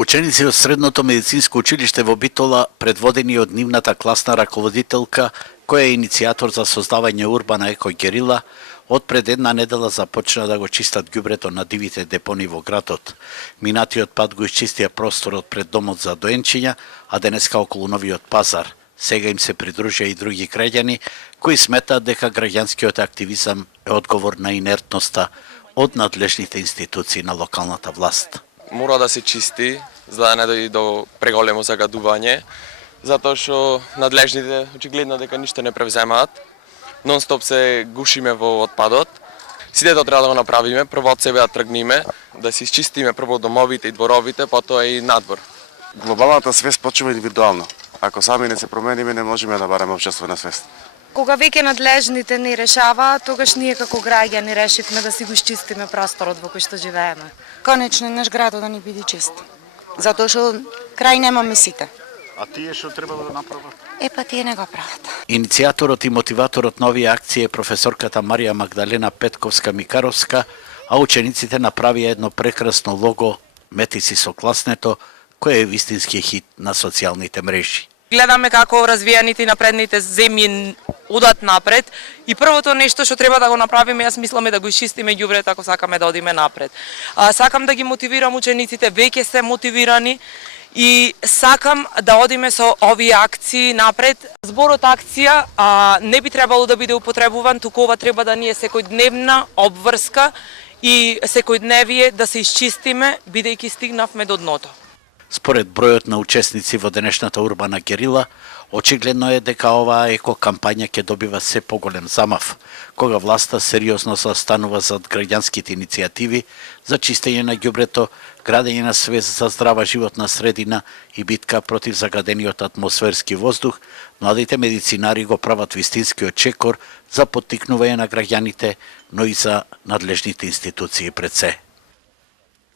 Ученици од Средното медицинско училиште во Битола, предводени од нивната класна раководителка, која е иницијатор за создавање урбана еко-герила, од пред една недела започна да го чистат ѓубрето на дивите депони во градот. Минатиот пат го исчистија просторот пред домот за доенчиња, а денеска околу новиот пазар. Сега им се придружија и други граѓани, кои сметаат дека граѓанскиот активизам е одговор на инертноста од надлежните институции на локалната власт. Мора да се чисти, за да не дојде до преголемо загадување, затоа што надлежните очигледно дека ништо не превземаат. Нон-стоп се гушиме во отпадот. Сите тоа треба да го направиме, прво од себе да тргниме, да се исчистиме прво домовите и дворовите, потоа и надвор. Глобалната свест почува индивидуално. Ако сами не се промениме, не можеме да бараме општествена свест. Кога веќе надлежните не решаваат, тогаш ние како граѓани решивме да си го изчистиме просторот во кој што живееме. Конечно, наш градот да ни биде чист. Затоа што крај немаме сите. А тие што треба да направат? Па тие не го прават. Иницијаторот и мотиваторот на овие акции е професорката Марија Магдалена Петковска-Микаровска, а учениците направија едно прекрасно лого "Мети си со класнето", кој е вистински хит на социјалните мрежи. Гледаме како развиените и напредните земји одат напред и првото нешто што треба да го направиме, јас мислам, е да го исчистиме ѓубрето ако сакаме да одиме напред. Сакам да ги мотивирам учениците, веќе се мотивирани и сакам да одиме со овие акции напред. Зборот акција не би требало да биде употребуван, туку ова треба да ни е секојдневна обврска и секојдневие да се исчистиме, бидејќи стигнавме до дното. Според бројот на учесници во денешната урбана герила, очигледно е дека оваа еко-кампања ќе добива се поголем замав, кога власта сериозно застанува зад граѓанските иницијативи за чистење на ѓубрето, градење на свест за здрава животна средина и битка против загадениот атмосферски воздух. Младите медицинари го прават вистинскиот чекор за поттикнување на граѓаните, но и за надлежните институции пред се.